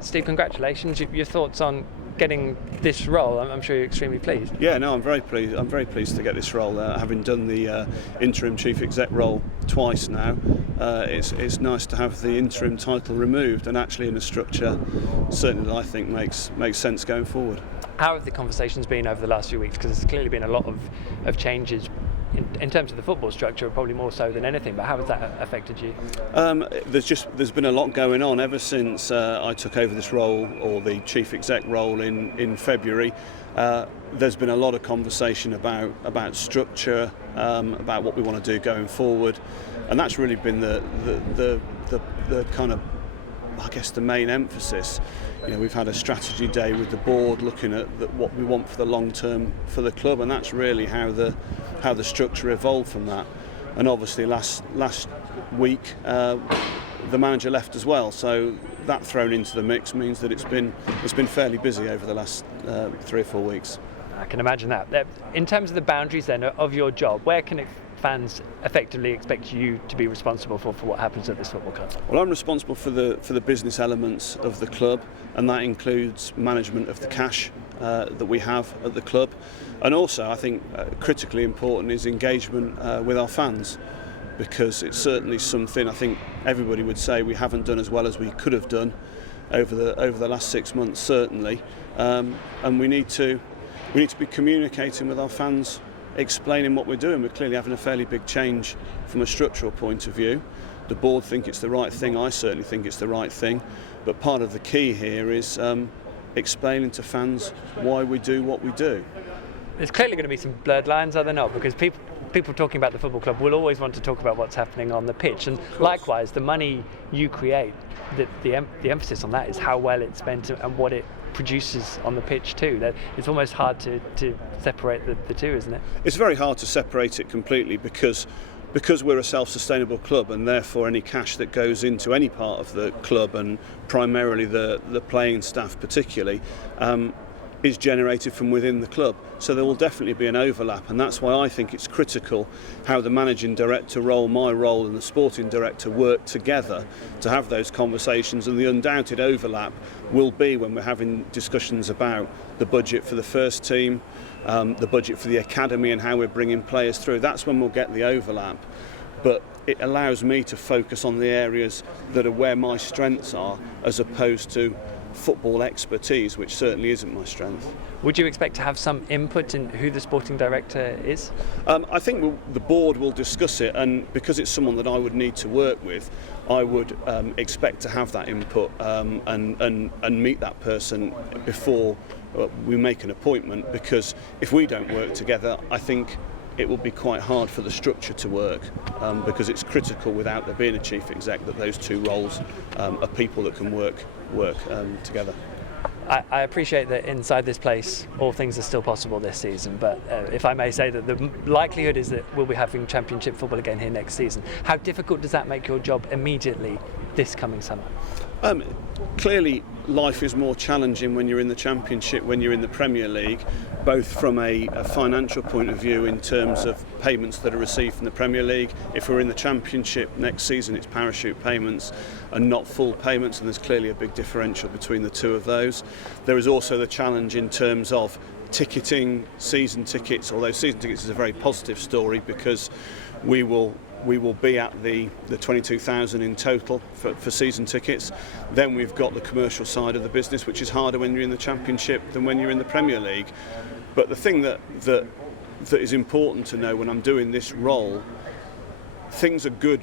Steve, congratulations. Your thoughts on getting this role? I'm sure you're extremely pleased. Yeah, no, I'm very pleased. I'm very pleased to get this role. Having done the interim chief exec role twice now, it's nice to have the interim title removed and actually in a structure certainly that I think makes sense going forward. How have the conversations been over the last few weeks? Because there's clearly been a lot of changes in terms of the football structure, probably more so than anything. But how has that affected you? There's been a lot going on ever since I took over this role, or the chief exec role in February. There's been a lot of conversation about structure, about what we want to do going forward, and that's really been the kind of, I guess, the main emphasis. You know, we've had a strategy day with the board looking at what we want for the long term for the club, and that's really how the structure evolved from that. And obviously last week the manager left as well, so that thrown into the mix means that it's been fairly busy over the last 3 or 4 weeks. I can imagine that. In terms of the boundaries then of your job, where can fans effectively expect you to be responsible for what happens at this football club? Well, I'm responsible for the business elements of the club, and that includes management of the cash that we have at the club, and also I think critically important is engagement with our fans, because it's certainly something I think everybody would say we haven't done as well as we could have done over the last 6 months certainly, and we need to be communicating with our fans, explaining what we're doing. We're clearly having a fairly big change from a structural point of view. The board think it's the right thing, I certainly think it's the right thing, but part of the key here is explaining to fans why we do what we do. There's clearly going to be some blurred lines, are there not? Because people talking about the football club will always want to talk about what's happening on the pitch, and likewise the money you create, the emphasis on that is how well it's spent and what it produces on the pitch too. That it's almost hard to separate the two, isn't it? It's very hard to separate it completely because we're a self-sustainable club, and therefore any cash that goes into any part of the club, and primarily the playing staff particularly, is generated from within the club. So there will definitely be an overlap, and that's why I think it's critical how the managing director role, my role, and the sporting director work together to have those conversations. And the undoubted overlap will be when we're having discussions about the budget for the first team, the budget for the academy and how we're bringing players through. That's when we'll get the overlap. But it allows me to focus on the areas that are where my strengths are, as opposed to football expertise, which certainly isn't my strength. Would you expect to have some input in who the sporting director is? I think the board will discuss it, and because it's someone that I would need to work with, I would expect to have that input and meet that person before we make an appointment, because if we don't work together, I think it will be quite hard for the structure to work, because it's critical, without there being a chief exec, that those two roles are people that can work together. I appreciate that inside this place all things are still possible this season, but if I may say that the likelihood is that we'll be having Championship football again here next season. How difficult does that make your job immediately this coming summer? Clearly life is more challenging when you're in the Championship, when you're in the Premier League, both from a financial point of view in terms of payments that are received from the Premier League. If we're in the Championship next season, it's parachute payments and not full payments, and there's clearly a big differential between the two of those. There is also the challenge in terms of ticketing, season tickets, although season tickets is a very positive story, because we will be at the 22,000 in total for season tickets. Then we've got the commercial side of the business, which is harder when you're in the Championship than when you're in the Premier League. But the thing that is important to know when I'm doing this role, things are good.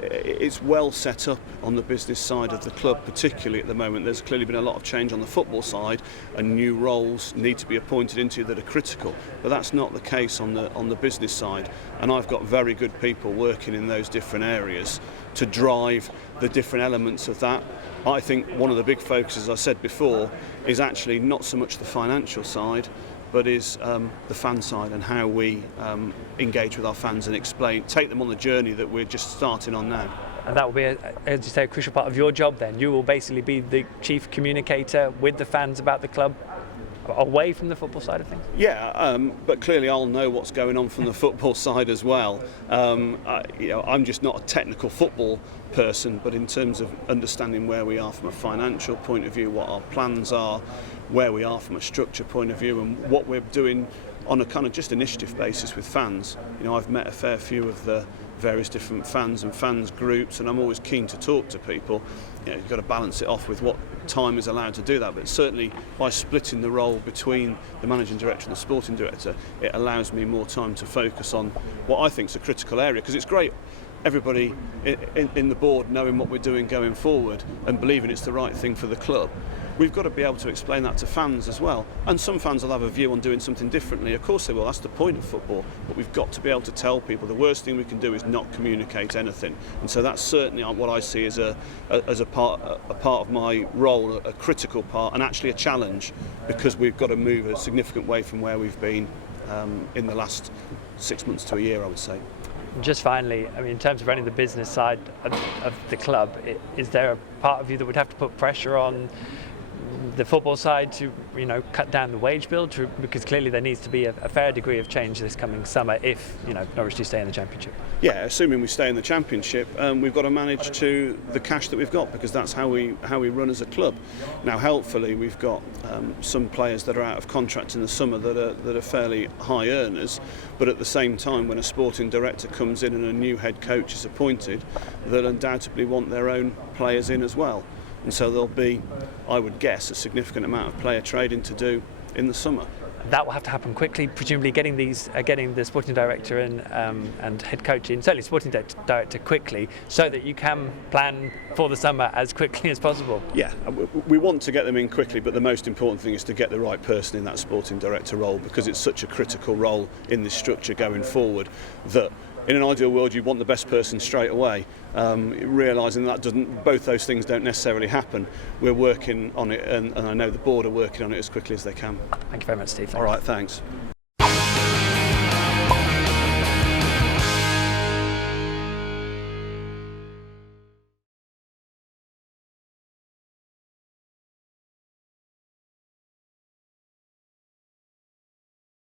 It's well set up on the business side of the club, particularly at the moment. There's clearly been a lot of change on the football side, and new roles need to be appointed into that are critical. But that's not the case on the business side, and I've got very good people working in those different areas to drive the different elements of that. I think one of the big focuses, as I said before, is actually not so much the financial side, but is the fan side, and how we engage with our fans and take them on the journey that we're just starting on now. And that will be, as you say, a crucial part of your job then. You will basically be the chief communicator with the fans about the club. away from the football side of things? Yeah, but clearly I'll know what's going on from the football side as well. I'm just not a technical football person, but in terms of understanding where we are from a financial point of view, what our plans are, where we are from a structure point of view, and what we're doing on a kind of just initiative basis with fans. I've met a fair few of the various different fans and fans groups, and I'm always keen to talk to people. You've got to balance it off with what time is allowed to do that, but certainly by splitting the role between the managing director and the sporting director, it allows me more time to focus on what I think is a critical area, because it's great everybody in the board knowing what we're doing going forward and believing it's the right thing for the club. We've got to be able to explain that to fans as well. And some fans will have a view on doing something differently. Of course they will, that's the point of football. But we've got to be able to tell people the worst thing we can do is not communicate anything. And so that's certainly what I see as a part of my role, a critical part, and actually a challenge, because we've got to move a significant way from where we've been in the last 6 months to a year, I would say. Just finally, in terms of running the business side of the club, is there a part of you that would have to put pressure on the football side to cut down the wage bill, because clearly there needs to be a fair degree of change this coming summer if Norwich do stay in the Championship? Yeah, assuming we stay in the Championship, we've got to manage to the cash that we've got, because that's how we run as a club. Now, helpfully, we've got some players that are out of contract in the summer that are fairly high earners, but at the same time, when a sporting director comes in and a new head coach is appointed, they'll undoubtedly want their own players in as well. And so there'll be, I would guess, a significant amount of player trading to do in the summer. That will have to happen quickly, presumably getting the sporting director in and head coach in, certainly sporting director quickly, so that you can plan for the summer as quickly as possible. Yeah, we want to get them in quickly, but the most important thing is to get the right person in that sporting director role, because it's such a critical role in this structure going forward that in an ideal world you want the best person straight away. Realising that both those things don't necessarily happen. We're working on it, and I know the board are working on it as quickly as they can. Thank you very much, Steve. All right, thanks.